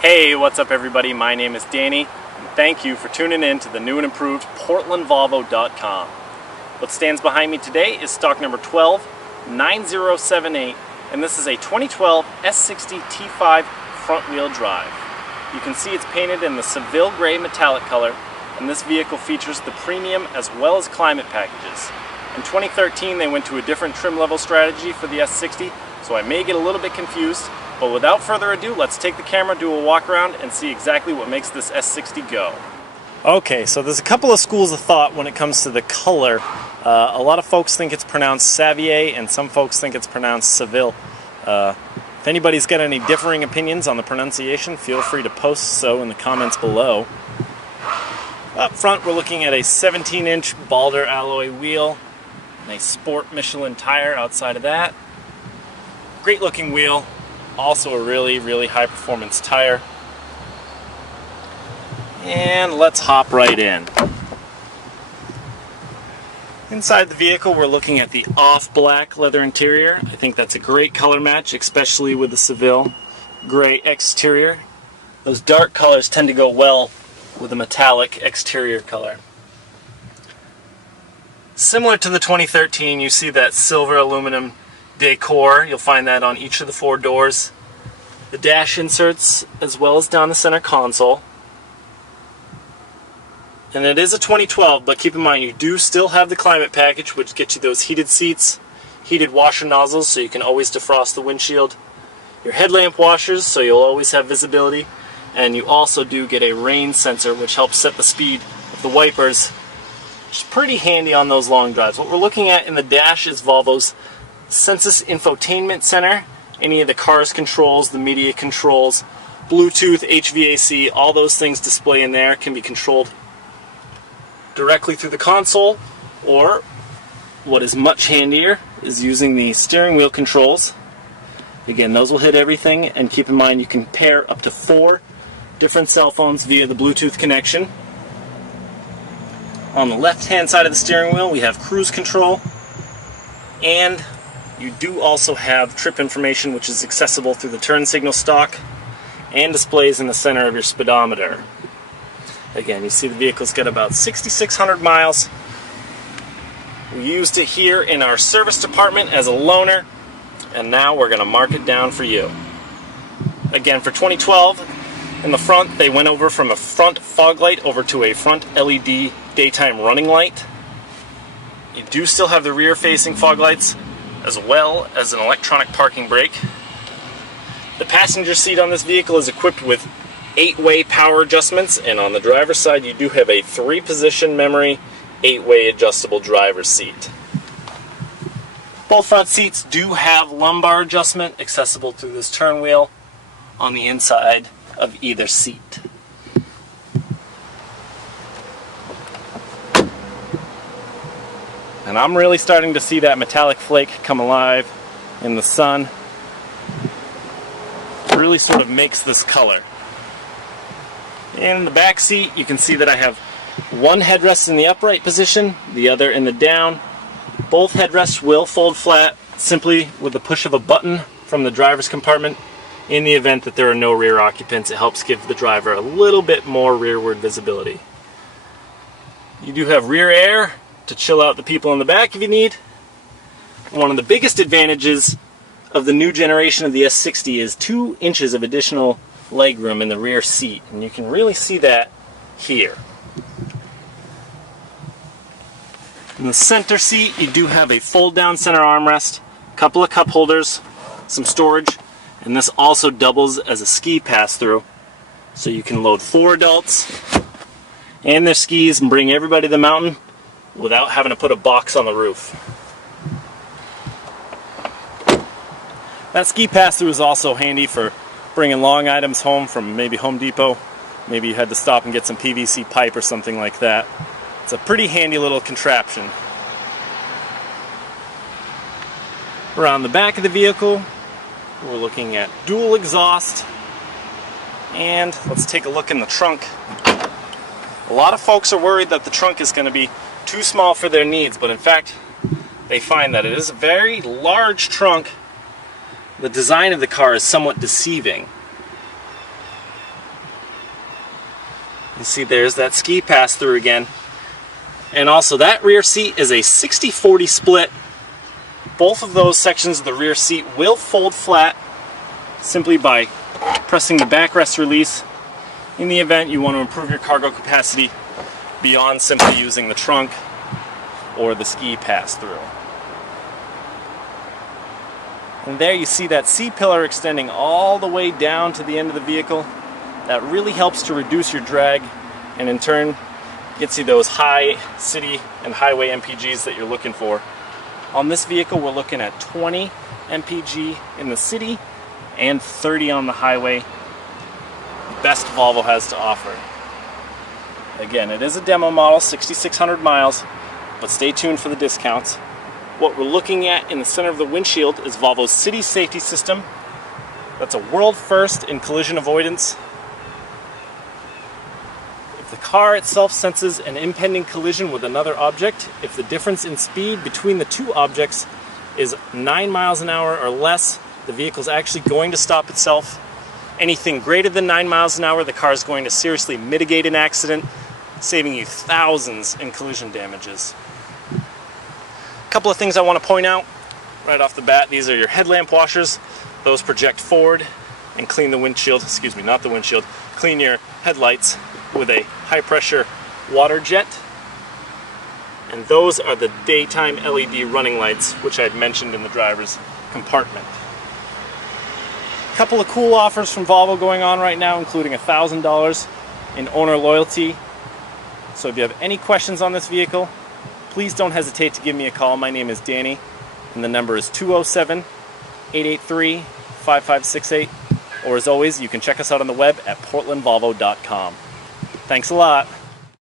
Hey, what's up everybody? My name is Danny, and thank you for tuning in to the new and improved PortlandVolvo.com. What stands behind me today is stock number 129078, and this is a 2012 S60 T5 front-wheel drive. You can see it's painted in the Savile gray metallic color, and this vehicle features the premium as well as climate packages. In 2013 they went to a different trim level strategy for the S60, so I may get a little bit confused. But without further ado, let's take the camera, do a walk around, and see exactly what makes this S60 go. Okay, so there's a couple of schools of thought when it comes to the color. A lot of folks think it's pronounced Savile, and some folks think it's pronounced Savile. If anybody's got any differing opinions on the pronunciation, feel free to post so in the comments below. Up front, we're looking at a 17-inch Balder alloy wheel, and a Sport Michelin tire outside of that. Great looking wheel. Also a really high performance tire. And let's hop right in. Inside the vehicle we're looking at the off black leather interior. I think that's a great color match, especially with the Savile gray exterior. Those dark colors tend to go well with a metallic exterior color. Similar to the 2013, you see that silver aluminum decor. You'll find that on each of the four doors. The dash inserts as well as down the center console. And it is a 2012, but keep in mind you do still have the climate package, which gets you those heated seats, heated washer nozzles so you can always defrost the windshield, your headlamp washers so you'll always have visibility, and you also do get a rain sensor which helps set the speed of the wipers, which is pretty handy on those long drives. What we're looking at in the dash is Volvo's Sensus Infotainment Center. Any of the car's controls, the media controls, Bluetooth, HVAC, all those things display in there can be controlled directly through the console, or what is much handier is using the steering wheel controls. Again, those will hit everything, and keep in mind you can pair up to 4 different cell phones via the Bluetooth connection. On the left hand side of the steering wheel we have cruise control, and you do also have trip information which is accessible through the turn signal stalk and displays in the center of your speedometer. Again, you see the vehicle's got about 6,600 miles. We used it here in our service department as a loaner, and now we're going to mark it down for you. Again, for 2012, in the front they went over from a front fog light over to a front LED daytime running light. You do still have the rear facing fog lights as well as an electronic parking brake. The passenger seat on this vehicle is equipped with 8-way power adjustments, and on the driver's side you do have a 3-position memory 8-way adjustable driver's seat. Both front seats do have lumbar adjustment accessible through this turn wheel on the inside of either seat. And I'm really starting to see that metallic flake come alive in the sun. It really sort of makes this color. In the back seat you can see that I have one headrest in the upright position, the other in the down. Both headrests will fold flat simply with the push of a button from the driver's compartment. In the event that there are no rear occupants, it helps give the driver a little bit more rearward visibility. You do have rear air to chill out the people in the back if you need. One of the biggest advantages of the new generation of the S60 is 2 inches of additional legroom in the rear seat, and you can really see that here. In the center seat you do have a fold down center armrest, a couple of cup holders, some storage, and this also doubles as a ski pass-through, so you can load 4 adults and their skis and bring everybody to the mountain without having to put a box on the roof. That ski pass-through is also handy for bringing long items home from maybe Home Depot. Maybe you had to stop and get some PVC pipe or something like that. It's a pretty handy little contraption. Around the back of the vehicle we're looking at dual exhaust, and let's take a look in the trunk. A lot of folks are worried that the trunk is going to be too small for their needs, but in fact they find that it is a very large trunk. The design of the car is somewhat deceiving. You see there's that ski pass through again. And also that rear seat is a 60-40 split. Both of those sections of the rear seat will fold flat simply by pressing the backrest release in the event you want to improve your cargo capacity beyond simply using the trunk or the ski pass through. And there you see that C-pillar extending all the way down to the end of the vehicle. That really helps to reduce your drag and in turn gets you those high city and highway MPGs that you're looking for. On this vehicle we're looking at 20 MPG in the city and 30 on the highway. Best Volvo has to offer. Again, it is a demo model, 6,600 miles, but stay tuned for the discounts. What we're looking at in the center of the windshield is Volvo's City Safety System. That's a world first in collision avoidance. If the car itself senses an impending collision with another object, if the difference in speed between the two objects is 9 miles an hour or less, the vehicle is actually going to stop itself. Anything greater than 9 miles an hour, the car is going to seriously mitigate an accident, saving you thousands in collision damages. A couple of things I want to point out right off the bat. These are your headlamp washers. Those project forward and clean the windshield, excuse me, not the windshield, clean your headlights with a high pressure water jet. And those are the daytime LED running lights, which I had mentioned in the driver's compartment. A couple of cool offers from Volvo going on right now, including $1,000 in owner loyalty. So if you have any questions on this vehicle, please don't hesitate to give me a call. My name is Danny, and the number is 207-883-5568. Or as always, you can check us out on the web at portlandvolvo.com. Thanks a lot.